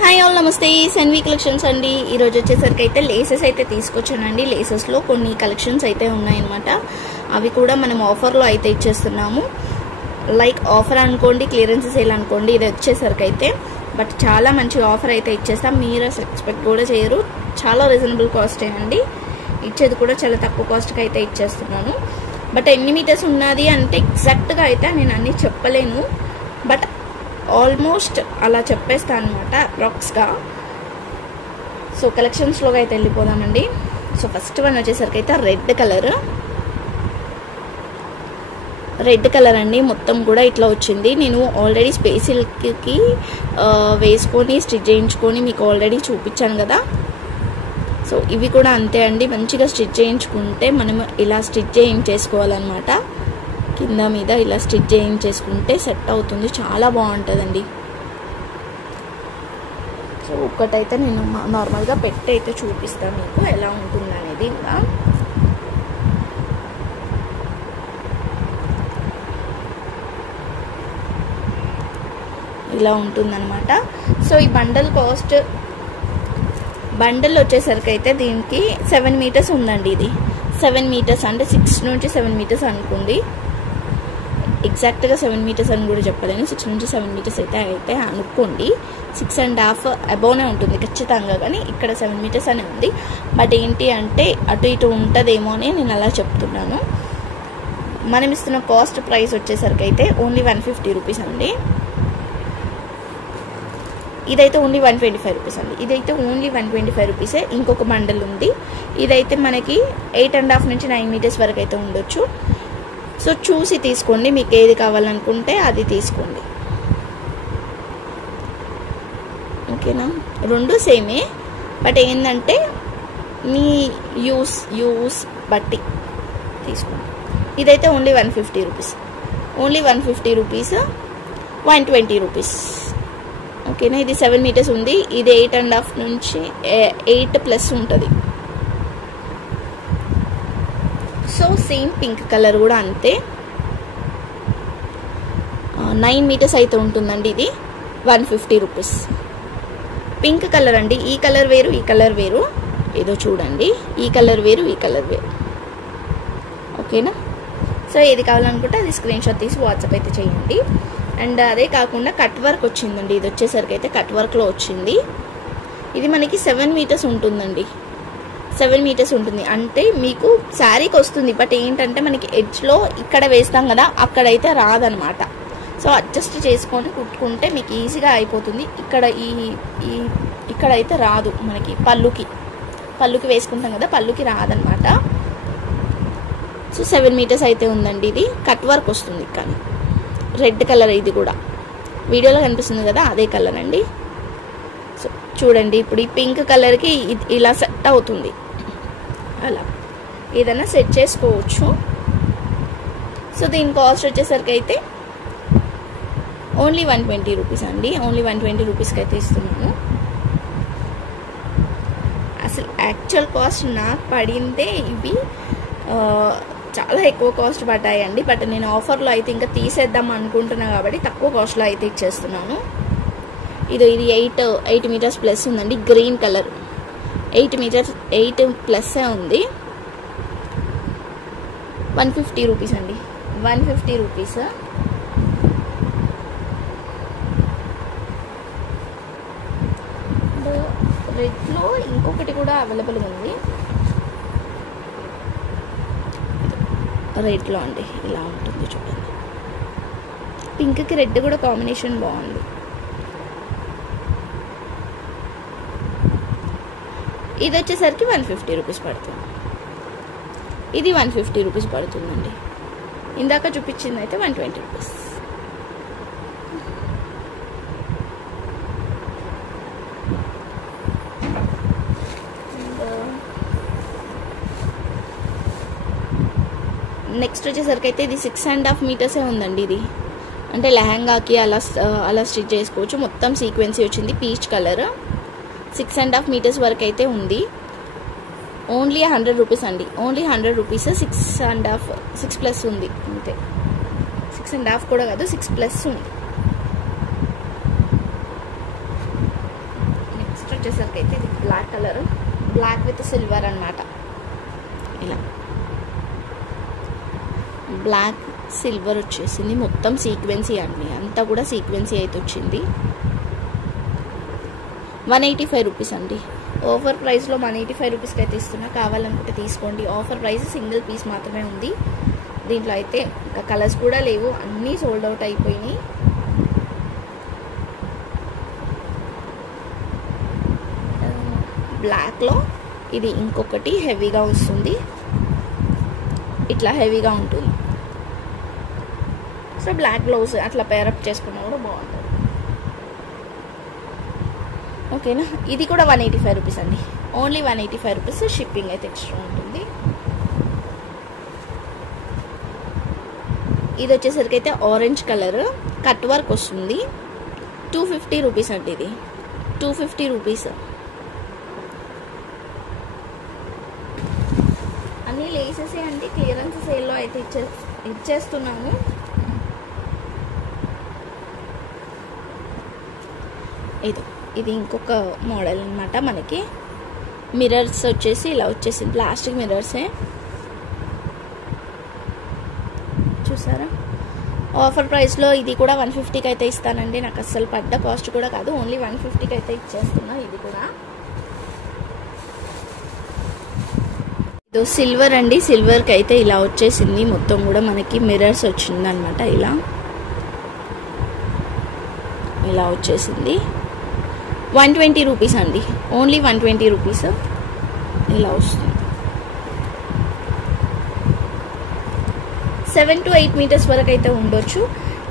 Hi all, నమస్తే. సెన్వి collections అండి. ఈరోజు వచ్చేసరికి అయితే లేసెస్ అయితే తీసుకొచ్చానండి. లేసెస్లో కొన్ని కలెక్షన్స్ అయితే ఉన్నాయన్నమాట. అవి కూడా మనం ఆఫర్లో అయితే ఇచ్చేస్తున్నాము. లైక్ ఆఫర్ అనుకోండి, క్లియరెన్స్ సేల్ అనుకోండి. ఇది వచ్చేసరికి అయితే బట్ చాలా మంచి ఆఫర్ అయితే ఇచ్చేస్తాం. మీరు ఎక్స్పెక్ట్ కూడా చేయరు. చాలా రీజనబుల్ కాస్టే అండి. ఇచ్చేది కూడా చాలా తక్కువ కాస్ట్కి అయితే ఇచ్చేస్తున్నాను. బట్ ఎన్ని మీటర్స్ ఉన్నది అంటే ఎగ్జాక్ట్గా అయితే నేను అన్నీ చెప్పలేను. బట్ ఆల్మోస్ట్ అలా చెప్పేస్తాను అనమాట, అప్రాక్స్గా. సో కలెక్షన్స్లోకి అయితే వెళ్ళిపోదామండి. సో ఫస్ట్ వన్ వచ్చేసరికి అయితే రెడ్ కలర్ అండి. మొత్తం కూడా ఇట్లా వచ్చింది. నేను ఆల్రెడీ స్పేసిల్కి వేసుకొని స్టిచ్ చేయించుకొని మీకు ఆల్రెడీ చూపించాను కదా. సో ఇవి కూడా అంతే అండి. మంచిగా స్టిచ్ చేయించుకుంటే మనం ఇలా స్టిచ్ చేయించేసుకోవాలన్నమాట. కింద మీద ఇలా స్టిచ్ చేయించేసుకుంటే సెట్ అవుతుంది. చాలా బాగుంటుందండి. సో ఒక్కటైతే నేను నార్మల్గా పెట్టి అయితే చూపిస్తాను మీకు ఎలా ఉంటుంది అనేది. ఇంకా ఇలా ఉంటుందన్నమాట. సో ఈ బండల్ వచ్చేసరికి అయితే దీనికి 7 మీటర్స్ ఉందండి. ఇది 7 మీటర్స్ అంటే 6 నుంచి 7 మీటర్స్ అనుకుంది. ఎగ్జాక్ట్గా 7 మీటర్స్ అని కూడా చెప్పలేను. 6 నుంచి 7 మీటర్స్ అయితే అనుకోండి. 6.5 అబోనే ఉంటుంది ఖచ్చితంగా. కానీ ఇక్కడ 7 మీటర్స్ అనే ఉంది. బట్ ఏంటి అంటే అటు ఇటు ఉంటుందేమో అని నేను అలా చెప్తున్నాను. మనం ఇస్తున్న కాస్ట్ ప్రైస్ వచ్చేసరికి అయితే ఓన్లీ 150 రూపీస్ అండి. ఇదైతే ఓన్లీ 125 రూపీస్ అండి. ఇదైతే ఓన్లీ 125 రూపీసే. ఇంకొక బండల్ ఉంది. ఇదైతే మనకి 8.5 నుంచి 9 మీటర్స్ వరకు అయితే ఉండొచ్చు. సో చూసి తీసుకోండి. మీకు ఏది కావాలనుకుంటే అది తీసుకోండి. ఓకేనా? రెండు సేమే. బట్ ఏంటంటే మీ యూస్ బట్టి తీసుకోండి. ఇదైతే only 150 rupees. Only 150 rupees, 120 rupees. ఓకేనా? ఇది 7 మీటర్స్ ఉంది. ఇది 8.5 నుంచి 8+ ఉంటుంది. సో సేమ్ పింక్ కలర్ కూడా అంతే. 9 మీటర్స్ అయితే ఉంటుందండి. ఇది 150 రూపీస్. పింక్ కలర్ అండి. ఈ కలర్ వేరు, ఈ కలర్ వేరు. ఏదో చూడండి, ఈ కలర్ వేరు, ఈ కలర్ వేరు. ఓకేనా? సో ఏది కావాలనుకుంటే అది స్క్రీన్ షాట్ తీసి వాట్సాప్ అయితే చేయండి. అండ్ అదే కాకుండా కట్ వర్క్ వచ్చిందండి. ఇది వచ్చేసరికి అయితే కట్ వర్క్లో వచ్చింది. ఇది మనకి 7 మీటర్స్ ఉంటుందండి. 7 మీటర్స్ ఉంటుంది అంటే మీకు శారీకి వస్తుంది. బట్ ఏంటంటే మనకి ఎడ్జ్లో ఇక్కడ వేస్తాం కదా, అక్కడైతే రాదనమాట. సో అడ్జస్ట్ చేసుకొని కుట్టుకుంటే మీకు ఈజీగా అయిపోతుంది. ఇక్కడైతే రాదు మనకి. పళ్ళుకి వేసుకుంటాం కదా, పళ్ళుకి రాదనమాట. సో 7 మీటర్స్ అయితే ఉందండి. ఇది కట్ వర్క్ వస్తుంది. కానీ రెడ్ కలర్, ఇది కూడా వీడియోలో కనిపిస్తుంది కదా, అదే కలర్ అండి. సో చూడండి, ఇప్పుడు ఈ పింక్ కలర్కి ఇలా సెట్ అవుతుంది. అలా ఏదైనా సెట్ చేసుకోవచ్చు. సో దీని కాస్ట్ వచ్చేసరికి అయితే ఓన్లీ 120 రూపీస్ అండి. ఓన్లీ 120 రూపీస్కి అయితే ఇస్తున్నాను. అసలు యాక్చువల్ కాస్ట్ నాకు పడిందే ఇవి చాలా ఎక్కువ కాస్ట్ పడ్డాయండి. బట్ నేను ఆఫర్లో అయితే ఇంకా తీసేద్దాం అనుకుంటున్నాను కాబట్టి తక్కువ కాస్ట్లో అయితే ఇచ్చేస్తున్నాను. ఇది 8 మీటర్స్ ప్లస్ ఉందండి. గ్రీన్ కలర్ 8 మీటర్స్ 8+ ఉంది. 150 రూపీస్ అండి. 150 రూపీస్. రెడ్లో ఇంకొకటి కూడా అవైలబుల్ ఉంది. రెడ్లో అండి ఇలా ఉంటుంది చూడండి. పింక్కి రెడ్ కూడా కాంబినేషన్ బాగుంది. ఇది వచ్చేసరికి 150 రూపీస్ పడుతుంది. ఇది 150 రూపీస్ పడుతుందండి. ఇందాక చూపించింది అయితే 120 రూపీస్. నెక్స్ట్ వచ్చేసరికి అయితే ఇది 6.5 మీటర్సే ఉందండి. ఇది అంటే లెహంగాకి అలా స్టిచ్ చేసుకోవచ్చు. మొత్తం సీక్వెన్సీ వచ్చింది. పీచ్ కలర్ 6.5 మీటర్స్ వరకు అయితే ఉంది. ఓన్లీ 100 రూపీస్ అండి. Only 100 rupees. 6+ ఉంది అంతే. 6.5 కూడా కాదు, 6+ ఉంది. వచ్చేసరికి అయితే ఇది black colour, black with silver అన్నమాట. ఇలా బ్లాక్ సిల్వర్ వచ్చేసింది, మొత్తం సీక్వెన్సీ అండి, అంతా కూడా సీక్వెన్సీ అయితే వచ్చింది. 185 రూపీస్ అండి. ఆఫర్ ప్రైస్లో 185 రూపీస్కి అయితే ఇస్తున్నా, కావాలనుకుంటే తీసుకోండి. ఆఫర్ ప్రైస్ సింగిల్ పీస్ మాత్రమే ఉంది. దీంట్లో అయితే ఇంకా కలర్స్ కూడా లేవు, అన్నీ సోల్డ్ అవుట్ అయిపోయినాయి. బ్లాక్లో ఇది ఇంకొకటి హెవీగా వస్తుంది, ఇట్లా హెవీగా ఉంటుంది. సో బ్లాక్ బ్లౌజ్ అట్లా పేరప్ చేసుకున్నా కూడా బాగుంటుంది. ఓకేనా, ఇది కూడా 185 రూపీస్ అండి, ఓన్లీ 185 రూపీస్. షిప్పింగ్ అయితే ఎక్స్ట్రా ఉంటుంది. ఇది వచ్చేసరికి అయితే ఆరెంజ్ కలర్ కట్ వర్క్ వస్తుంది. 250 రూపీస్ అండి, ఇది 250 రూపీస్. అన్నీ లేసెసే అండి, క్లియరెన్స్ సేల్లో అయితే ఇచ్చేస్తున్నాము. ఇది ఇంకొక మోడల్ అన్నమాట. మనకి మిర్రర్స్ వచ్చేసి ఇలా వచ్చేసింది, ప్లాస్టిక్ మిర్రర్సే చూసారా. ఆఫర్ ప్రైస్లో ఇది కూడా 150కి అయితే ఇస్తానండి. నాకు అస్సలు పడ్డ కాస్ట్ కూడా కాదు, ఓన్లీ 150కి అయితే ఇచ్చేస్తున్నా. ఇది కూడా ఇది సిల్వర్ అండి, సిల్వర్కి అయితే ఇలా వచ్చేసింది, మొత్తం కూడా మనకి మిర్రర్స్ వచ్చింది అనమాట. ఇలా వచ్చేసింది. 120 రూపీస్ అండి, ఓన్లీ 120 రూపీస్ ఇలా వస్తుంది. 7 to 8 మీటర్స్ వరకు అయితే ఉండొచ్చు.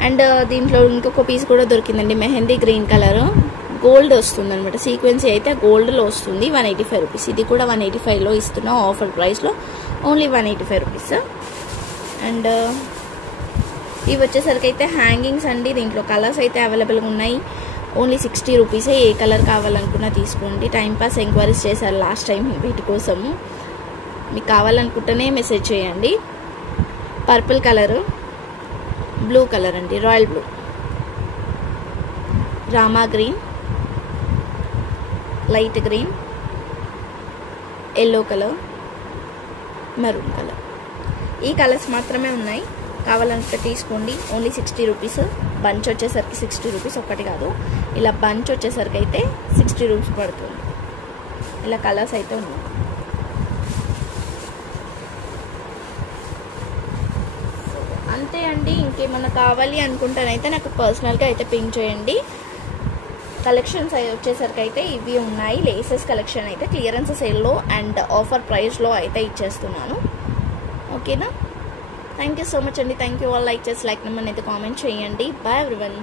అండ్ దీంట్లో ఇంకొక పీస్ కూడా దొరికిందండి, మెహందీ గ్రీన్ కలర్, గోల్డ్ వస్తుంది అనమాట. సీక్వెన్సీ అయితే గోల్డ్లో వస్తుంది. 185 రూపీస్. ఇది కూడా 185లో ఇస్తున్నాం ఆఫర్ ప్రైస్లో, ఓన్లీ 185 రూపీస్. అండ్ ఇవి వచ్చేసరికి అయితే హ్యాంగింగ్స్ అండి. దీంట్లో కలర్స్ అయితే అవైలబుల్గా ఉన్నాయి, ఓన్లీ 60 రూపీసే. ఏ కలర్ కావాలనుకున్నా తీసుకోండి. టైంపాస్ ఎంక్వైరీస్ చేశారు లాస్ట్ టైం వీటి కోసము, మీకు కావాలనుకుంటేనే మెసేజ్ చేయండి. పర్పుల్ కలరు, బ్లూ కలర్ అండి, royal blue, Rama green, light green, yellow colour, maroon colour. ఈ కలర్స్ మాత్రమే ఉన్నాయి, కావాలంటే తీసుకోండి. Only 60 rupees. బంచ్ వచ్చేసరికి 60 రూపీస్, ఒక్కటి కాదు. ఇలా బంచ్ వచ్చేసరికి అయితే 60 రూపీస్ పడుతుంది. ఇలా కలర్స్ అయితే ఉన్నాయి. అంతే అండి. ఇంకేమన్నా కావాలి అనుకుంటానైతే నాకు పర్సనల్గా అయితే పింక్ చేయండి. కలెక్షన్స్ వచ్చేసరికి అయితే ఇవి ఉన్నాయి. లేసెస్ కలెక్షన్ అయితే క్లియరెన్స్ సేల్లో అండ్ ఆఫర్ ప్రైస్లో అయితే ఇచ్చేస్తున్నాను. ఓకేనా, థ్యాంక్ యూ సో మచ్ అండి. Thank you all. లైక్ చేసి లైక్ నెంబర్ అయితే కామెంట్ చేయండి. Bye everyone.